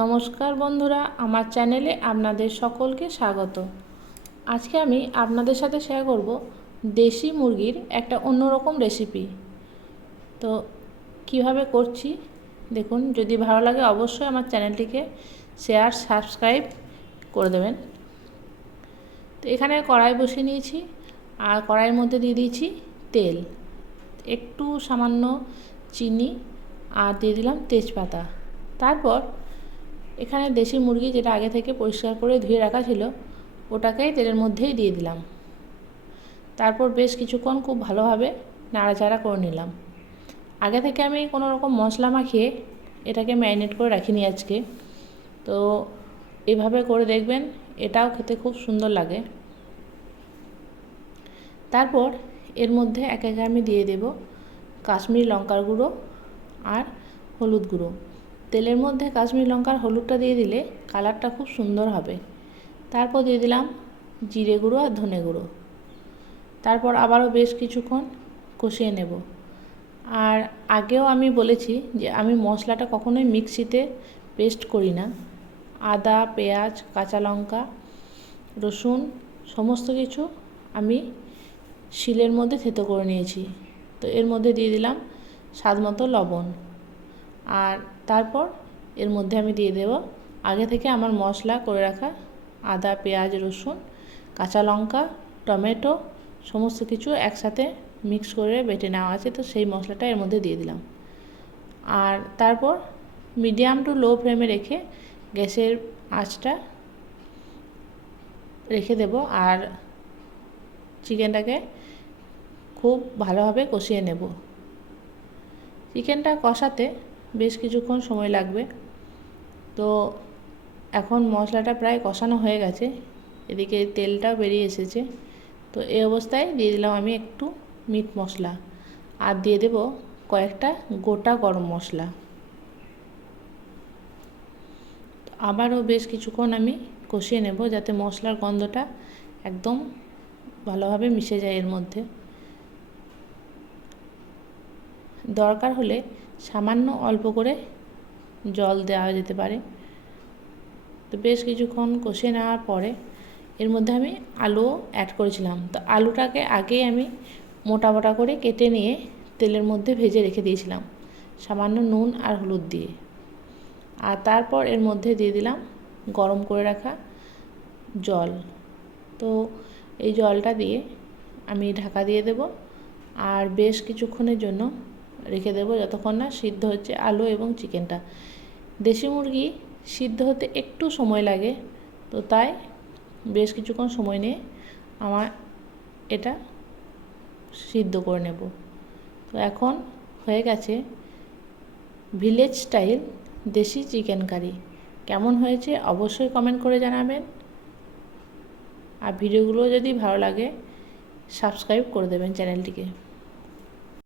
নমস্কার বন্ধুরা, আমার চ্যানেলে আপনাদের সকলকে স্বাগত। আজকে আমি আপনাদের সাথে শেয়ার করব দেশি মুরগির একটা অন্যরকম রেসিপি। তো কিভাবে করছি দেখুন। যদি ভালো লাগে অবশ্যই আমার চ্যানেলটিকে শেয়ার সাবস্ক্রাইব করে দেবেন। তো এখানে কড়াই বসিয়ে নিয়েছি আর কড়াইয়ের মধ্যে দিয়ে দিয়েছি তেল, একটু সামান্য চিনি আর দিয়ে দিলাম তেজপাতা। তারপর এখানে দেশি মুরগি যেটা আগে থেকে পরিষ্কার করে ধুয়ে রাখা ছিল ওটাকেই তেলের মধ্যেই দিয়ে দিলাম। তারপর বেশ কিছুক্ষণ খুব ভালোভাবে নাড়াচাড়া করে নিলাম। আগে থেকে আমি কোনো রকম মশলা মাখিয়ে এটাকে ম্যারিনেট করে রাখিনি আজকে। তো এভাবে করে দেখবেন, এটাও খেতে খুব সুন্দর লাগে। তারপর এর মধ্যে একে একে আমি দিয়ে দেব কাশ্মীরি লঙ্কার গুঁড়ো আর হলুদ গুঁড়ো। তেলের মধ্যে কাশ্মীরি লঙ্কার হলুদটা দিয়ে দিলে কালারটা খুব সুন্দর হবে। তারপর দিয়ে দিলাম জিরে গুঁড়ো আর ধনে গুঁড়ো। তারপর আবারও বেশ কিছুক্ষণ কষিয়ে নেব। আর আগেও আমি বলেছি যে আমি মশলাটা কখনোই মিক্সিতে পেস্ট করি না। আদা, পেঁয়াজ, কাঁচা লঙ্কা, রসুন সমস্ত কিছু আমি শিলের মধ্যে থেতো করে নিয়েছি। তো এর মধ্যে দিয়ে দিলাম স্বাদমতো লবণ। আর তারপর এর মধ্যে আমি দিয়ে দেব আগে থেকে আমার মশলা করে রাখা আদা, পেঁয়াজ, রসুন, কাঁচা লঙ্কা, টমেটো সমস্ত কিছু একসাথে মিক্স করে বেটে নেওয়া আছে। তো সেই মশলাটা এর মধ্যে দিয়ে দিলাম। আর তারপর মিডিয়াম টু লো ফ্লেমে রেখে গ্যাসের আঁচটা রেখে দেব। আর চিকেনটাকে খুব ভালোভাবে কষিয়ে নেব। চিকেনটা কষাতে বেশ কিছুক্ষণ সময় লাগবে। তো এখন মশলাটা প্রায় কষানো হয়ে গেছে, এদিকে তেলটাও বেরিয়ে এসেছে। তো এই অবস্থায় দিয়ে দিলাম আমি একটু মিট মশলা আর দিয়ে দেব কয়েকটা গোটা গরম মশলা। আবারও বেশ কিছুক্ষণ আমি কষিয়ে নেব যাতে মশলার গন্ধটা একদম ভালোভাবে মিশে যায় এর মধ্যে। দরকার হলে সামান্য অল্প করে জল দেওয়া যেতে পারে। তো বেশ কিছুক্ষণ কষিয়ে নেওয়ার পরে এর মধ্যে আমি আলু অ্যাড করেছিলাম। তো আলুটাকে আগেই আমি মোটা মোটা করে কেটে নিয়ে তেলের মধ্যে ভেজে রেখে দিয়েছিলাম সামান্য নুন আর হলুদ দিয়ে। আর তারপর এর মধ্যে দিয়ে দিলাম গরম করে রাখা জল। তো এই জলটা দিয়ে আমি ঢাকা দিয়ে দেব আর বেশ কিছুক্ষণের জন্য রেখে দেব যতক্ষণ না সিদ্ধ হচ্ছে আলু এবং চিকেনটা। দেশি মুরগি সিদ্ধ হতে একটু সময় লাগে, তো তাই বেশ কিছুক্ষণ সময় নিয়ে আমার এটা সিদ্ধ করে নেব। তো এখন হয়ে গেছে ভিলেজ স্টাইল দেশি চিকেন কারি। কেমন হয়েছে অবশ্যই কমেন্ট করে জানাবেন। আর ভিডিওগুলো যদি ভালো লাগে সাবস্ক্রাইব করে দেবেন চ্যানেলটিকে।